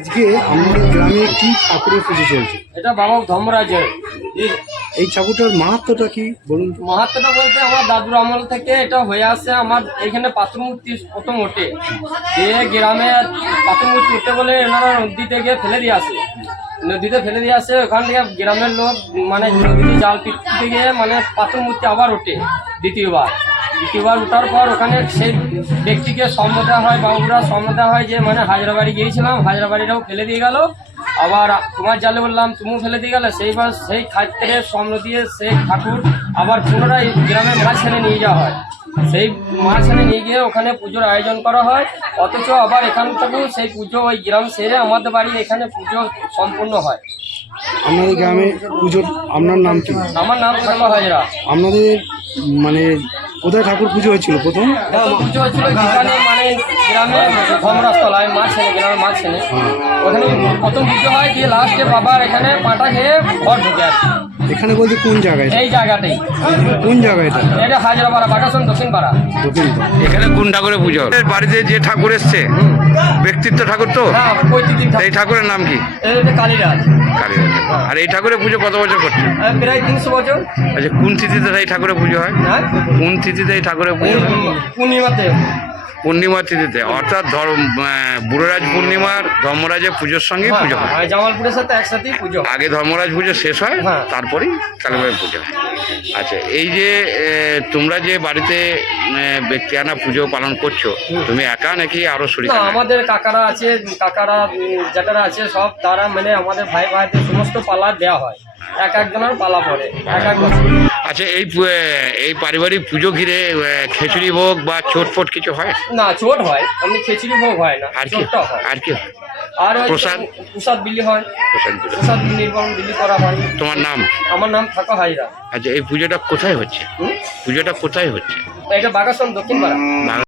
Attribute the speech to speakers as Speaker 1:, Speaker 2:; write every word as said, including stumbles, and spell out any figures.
Speaker 1: আজকে আমাদের গ্রামে কি ঠাকুরের পুজো চলছে?
Speaker 2: এটা বাবা ধর্মরাজের।
Speaker 1: এই ঠাকুরটার মাহাত্ম্যটা কি বলুন তো?
Speaker 2: মাহাত্ম্যটা বলতে আমার দাদুর আমল থেকে এটা হয়ে আসছে। আমার এখানে পাথর মূর্তি প্রথম ওঠে, দিয়ে গ্রামে পাথর মূর্তি উঠতে বলে এনারা নদী থেকে ফেলে দিয়ে আসে, নদীতে ফেলে দিয়ে আসে। ওখান থেকে গ্রামের লোক মানে নদীতে জাল পিটতে গিয়ে মানে পাথর মূর্তি আবার ওঠে দ্বিতীয়বার। দ্বিতীয়বার ওঠার পর ওখানে সেই ব্যক্তিকে স্বর্ণ দেওয়া হয়, বাবুরা স্বর্ণ দেওয়া হয় যে মানে হাজরাবাড়ি গিয়েছিলাম, হাজরাবাড়িটাও ফেলে দিয়ে গেল। আবার তোমার জালে বললাম তুমিও ফেলে দিয়ে গেলে, সেইবার সেই খাদ্যের স্বর্ণ দিয়ে সেই ঠাকুর আবার পুনরায় গ্রামের মাঝখানে নিয়ে যাওয়া হয়। সেই মাঝখানে নিয়ে গিয়ে ওখানে পুজোর আয়োজন করা হয়। অথচ আবার এখান থেকেও সেই পুজো ওই গ্রাম সেরে আমাদের বাড়ির এখানে পুজো সম্পূর্ণ হয়।
Speaker 1: আপনাদের গ্রামে পুজোর আপনার নাম কি?
Speaker 2: আমার নাম সামা হাজরা।
Speaker 1: আপনাদের মানে কোথায় ঠাকুর পুজো হয়েছিল প্রথম?
Speaker 2: প্রথম পুজো হয়েছিল এখানে মানে গ্রামে ধমরাজতলায় মাঝখানে, গ্রামের মাঝখানে ওখানে প্রথম পুজো হয়। দিয়ে লাস্টে বাবার এখানে পাটা খেয়ে ঘর ঢুকে আর কি।
Speaker 1: এখানে বলতে কোন জায়গায়?
Speaker 2: এই জায়গাটাই।
Speaker 1: কোন জায়গায় এটা?
Speaker 2: এটা হাজরাপাড়া, বাটাসন দক্ষিণ পাড়া।
Speaker 1: দক্ষিণ তো।
Speaker 3: এখানে কোন ঠাকুরের পুজো? বাড়িতে যে ঠাকুর এসছে ব্যক্তিত্ব ঠাকুর তো,
Speaker 2: হ্যাঁ পঁয়ত্রিশ
Speaker 3: এই ঠাকুরের নাম কি?
Speaker 2: এটা কালীরাজ।
Speaker 3: কালীরাজ। আর এই ঠাকুরের পুজো কত বছর করছে?
Speaker 2: আহ, প্রায় তিনশো বছর।
Speaker 3: আচ্ছা, কোন তিথিতে এই ঠাকুরের পুজো হয়?
Speaker 2: হ্যাঁ
Speaker 3: কোন তিথিতে এই ঠাকুরের পুজো হয়?
Speaker 2: পূর্ণিমাতে।
Speaker 3: পূর্ণিমা তিথিতে, অর্থাৎ ধর্ম বুড়োরাজ পূর্ণিমার ধর্মরাজের পুজোর সঙ্গে পুজো হয়।
Speaker 2: হ্যাঁ, জামালপুরের সাথে একসাথেই পুজো হয়।
Speaker 3: আগে ধর্মরাজ পুজো শেষ হয়,
Speaker 2: হ্যাঁ।
Speaker 3: তারপরেই কালীবাড়ির পুজো হয়। আচ্ছা, এই যে এ, তোমরা যে বাড়িতে এ, ব্যক্তি আনা পুজো পালন করছো, তুমি একা নাকি আরো শরীর?
Speaker 2: না, আমাদের কাকারা আছে, কাকারা উম, জ্যাঠারা আছে, সব তারা মানে আমাদের ভাই ভাইদের সমস্ত পালা দেওয়া হয়। এক একজনের পালা পড়ে এক এক বছর।
Speaker 3: আচ্ছা, এই পু- এ, এই পারিবারিক পুজো ঘিরে এ, খিচুড়ি ভোগ বা চোটফোট কিছু হয়?
Speaker 2: না, চোট হয়, এমনি খিচুড়ি ভোগ হয় না,
Speaker 3: আর কি
Speaker 2: চোটটা হয়।
Speaker 3: আর কি
Speaker 2: আর ওই
Speaker 3: প্রসাদ?
Speaker 2: প্রসাদ বিলি হয়,
Speaker 3: প্রসাদ পুজো।
Speaker 2: প্রসাদ নির্বাণ বিলি করা হয়।
Speaker 3: তোমার নাম?
Speaker 2: আমার নাম থাকা হাজরা।
Speaker 3: আচ্ছা, এই পুজোটা কোথায় হচ্ছে?
Speaker 2: হুম?
Speaker 3: পুজোটা কোথায় হচ্ছে?
Speaker 2: এটা বাগাসন দক্ষিণ পাড়া।